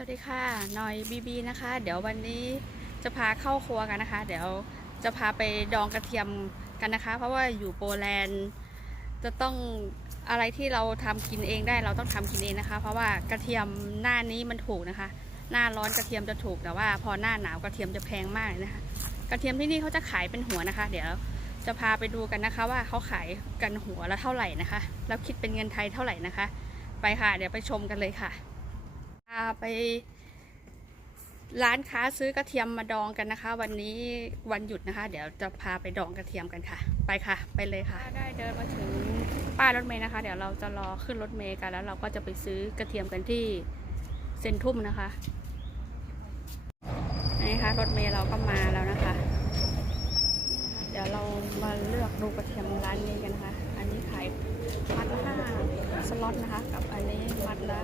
สวัสดีค่ะหนอยบีบีนะคะ เดี๋ยววันนี้จะพาเข้าครัวกันนะคะ เดี๋ยวจะพาไปดองกระเทียมกันนะคะ เพราะว่าอยู่โปแลนด์ จะต้องอะไรที่เราทำกินเองได้เราต้องทำกินเองนะคะ เพราะว่ากระเทียมหน้านี้มันถูกนะคะ หน้าร้อนกระเทียมจะถูกแต่ว่า พอหน้าหนาวกระเทียมจะแพงมากนะคะ กระเทียมที่นี่เขาจะขายเป็นหัวนะคะ เดี๋ยวจะพาไปดูกันนะคะ ว่าเขาขายกันหัวละเท่าไหร่นะคะ แล้วคิดเป็นเงินไทยเท่าไหร่นะคะ ไปค่ะ เดี๋ยวไปชมกันเลยค่ะ พาไปร้านค้าซื้อกระเทียมมาดองกันนะคะ วันนี้วันหยุดนะคะ เดี๋ยวจะพาไปดองกระเทียมกันค่ะ ไปค่ะ ไปเลยค่ะ ได้เดินมาถึงป้ายรถเมย์นะคะ เดี๋ยวเราจะรอขึ้นรถเมย์กันแล้วเราก็จะไปซื้อกระเทียมกันที่เซ็นทรัมนะคะนี่ค่ะรถเมย์เราก็มาแล้วนะคะนี่นะคะ เดี๋ยวเรามาเลือกดูกระเทียมร้านนี้กันนะคะ อันนี้ขายมัดละห้าสล็อตนะคะ กับอันนี้มัดละ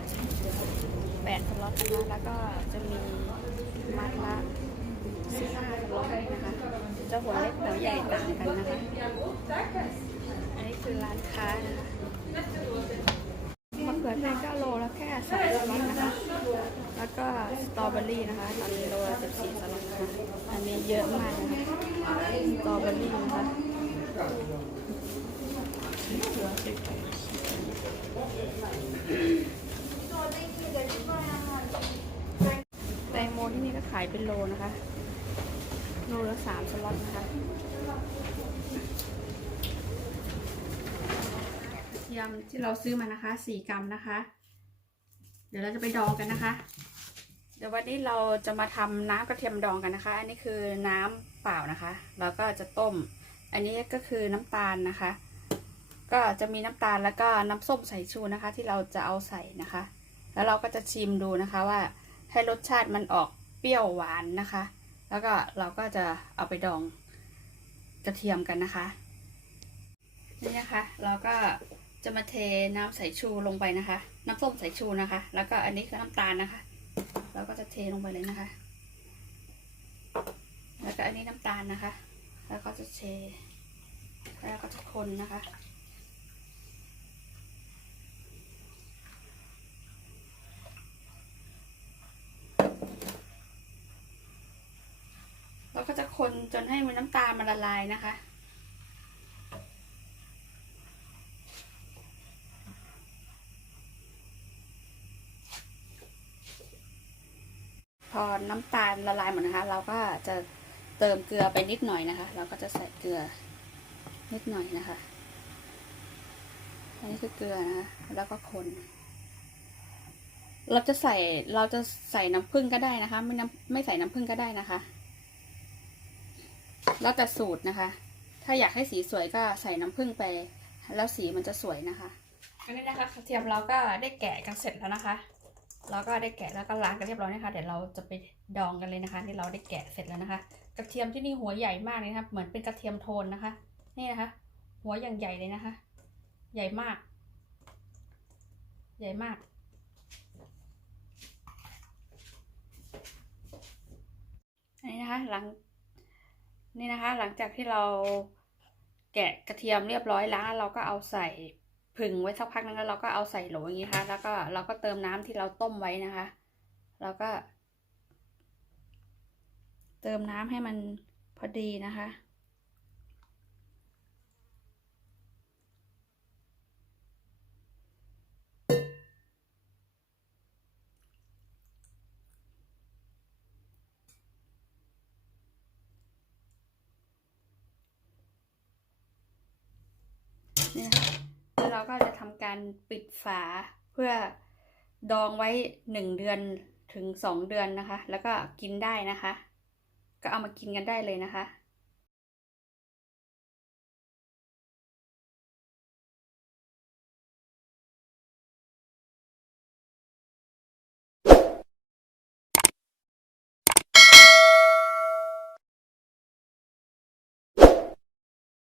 แปดสล็อตนะคะแล้วก็จะมีมัดละสิบห้าสล็อตนะคะจะหัวเล็กหัวใหญ่ต่างกันนะคะ อันนี้คือร้านค้านะคะมะเขือเทศก็โลละแค่สองสล็อตนะคะ แล้วก็สตรอเบอรี่นะคะตอนนี้โลละสิบสี่สล็อตนะคะอันนี้เยอะมากนะคะสตรอเบอรี่นะคะ แตงโมที่นี่ก็ขายเป็นโลนะคะ โลละสามสล็อตนะคะกระเทียมที่เราซื้อมานะคะสี่กรัมนะคะ เดี๋ยวเราจะไปดองกันนะคะ เดี๋ยววันนี้เราจะมาทำน้ำกระเทียมดองกันนะคะ อันนี้คือน้ำเปล่านะคะเราก็จะต้ม อันนี้ก็คือน้ำตาลนะคะ ก็จะมีน้ำตาลแล้วก็น้ำส้มสายชูนะคะ ที่เราจะเอาใส่นะคะ แล้วเราก็จะชิมดูนะคะว่าให้รสชาติมันออกเปรี้ยวหวานนะคะ แล้วก็เราก็จะเอาไปดองกระเทียมกันนะคะ นี่นะคะ เราก็จะมาเทน้ำใส่ชูลงไปนะคะ น้ำส้มสายชูนะคะ แล้วก็อันนี้คือน้ำตาลนะคะ เราก็จะเทลงไปเลยนะคะ แล้วก็อันนี้น้ำตาลนะคะ แล้วก็จะเทแล้วก็จะคนนะคะ เราก็จะ คนจนให้มันน้ำตาลมันละลายนะคะ พอน้ำตาลละลายหมดนะคะ เราก็จะเติมเกลือไปนิดหน่อยนะคะ เราก็จะใส่เกลือนิดหน่อยนะคะ อันนี้คือเกลือนะคะ แล้วก็คนเราจะใส่เราจะใส่น้ำผึ้งก็ได้นะคะ ไม่น้ำไม่ใส่น้ำผึ้งก็ได้นะคะ แล้วแต่สูตรนะคะ ถ้าอยากให้สีสวยก็ใส่น้ำผึ้งไป แล้วสีมันจะสวยนะคะอันนี้นะคะกระเทียมเราก็ได้แกะกันเสร็จแล้วนะคะเราก็ได้แกะแล้วก็ล้างกันเรียบร้อยนะคะเดี๋ยวเราจะไปดองกันเลยนะคะที่เราได้แกะเสร็จแล้วนะคะ กระเทียมที่นี่หัวใหญ่มากเลยนะคะเหมือนเป็นกระเทียมโทนนะคะ นี่นะคะ หัวอย่างใหญ่เลยนะคะ ใหญ่มาก ใหญ่มาก อันนี้นะคะหลัง นี่นะคะ หลังจากที่เราแกะกระเทียมเรียบร้อยล้างแล้วเราก็เอาใส่ผึ่งไว้สักพักนึงแล้วเราก็เอาใส่โหลอย่างนี้ค่ะ แล้วก็เราก็เติมน้ำที่เราต้มไว้นะคะ แล้วก็ เติมน้ำให้มันพอดีนะคะ นี่นะคะแล้วเราก็จะทำการปิดฝาเพื่อดองไว้หนึ่งเดือนถึงสองเดือนนะคะ แล้วก็กินได้นะคะ ก็เอามากินกันได้เลยนะคะ